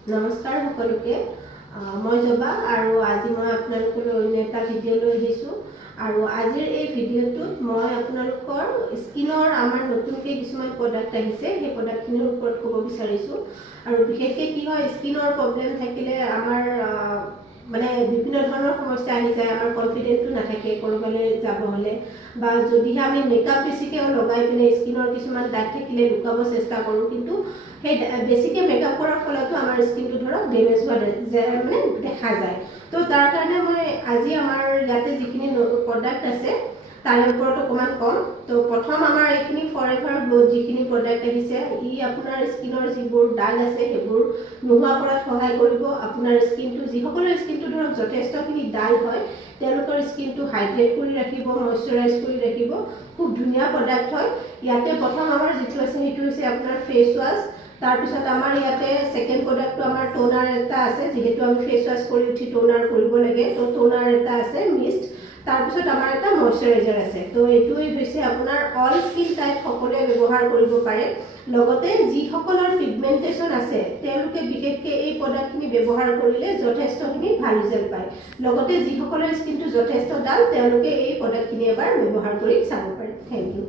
নমস্কাৰ সকলোকে মই জবা আৰু আজি মই আপোনালোকলৈ অন্য এটা ভিডিঅ' লৈ আহিছোঁ আৰু আজিৰ এই ভিডিঅ'টোত মই আপোনালোকৰ স্কিনৰ আমাৰ নতুনকৈ কিছুমান প্ৰডাক্ট আহিছে সেই প্ৰডাক্টখিনিৰ ওপৰত ক'ব বিচাৰিছোঁ আৰু বিশেষকৈ কি হয় স্কিনৰ প্ৰব্লেম থাকিলে আমাৰ মানে বিভিন্ন ধৰণৰ সমস্যা আহি যায় আমাৰ কনফিডেন্টটো নাথাকে কৰবালৈ যাব হ'লে বা যদিহে আমি মেকআপ বেছিকৈ লগাই পিনে স্কিনৰ কিছুমান দাগ থাকিলে লুকাব চেষ্টা কৰোঁ কিন্তু সেই বেছিকৈ মেকআপ কৰাৰ ফলতো আমাৰ স্কিনটো ধৰক ডেমেজ হোৱা মানে দেখা যায় তো তাৰ কাৰণে মই আজি আমাৰ ইয়াতে যিখিনি প্ৰডাক্ট আছে তাৰে ওপৰত অকণমান কম তো প্ৰথম আমাৰ এইখিনি ফৰএভাৰ গ্লো যিখিনি প্ৰডাক্ট আহিছে ই আপোনাৰ স্কিনৰ যিবোৰ দাগ আছে সেইবোৰ নোহোৱা কৰাত সহায় কৰিব আপোনাৰ স্কিনটো যিসকলৰ স্কিনটো ধৰক যথেষ্টখিনি ডাল হয় তেওঁলোকৰ স্কিনটো হাইড্ৰেট কৰি ৰাখিব মইশ্চাৰাইজ কৰি ৰাখিব খুব ধুনীয়া প্ৰডাক্ট হয় ইয়াতে প্ৰথম আমাৰ যিটো আছে সেইটো হৈছে আপোনাৰ ফেচ ৱাছ তাৰপিছত আমাৰ ইয়াতে সেকেন্ড প্ৰডাক্টটো আমাৰ টোনাৰ এটা আছে যেহেতু আমি ফেচ ৱাছ কৰি উঠি টোনাৰ কৰিব লাগে তো টোনাৰ এটা আছে মিষ্ট তাৰপিছত আমাৰ এটা মইশ্চাৰাইজাৰ আছে তো এইটোই হৈছে আপোনাৰ অল স্কিন টাইপ সকলোৱে ব্যৱহাৰ কৰিব পাৰে লগতে যিসকলৰ পিগমেন্টেশন আছে তেওঁলোকে বিশেষকৈ এই প্ৰডাক্টখিনি ব্যৱহাৰ কৰিলে যথেষ্টখিনি ভাল ৰিজাল্ট পায় লগতে যিসকলৰ স্কিনটো যথেষ্ট ডাল তেওঁলোকে এই প্ৰডাক্টখিনি এবাৰ ব্যৱহাৰ কৰি চাব পাৰে থেংক ইউ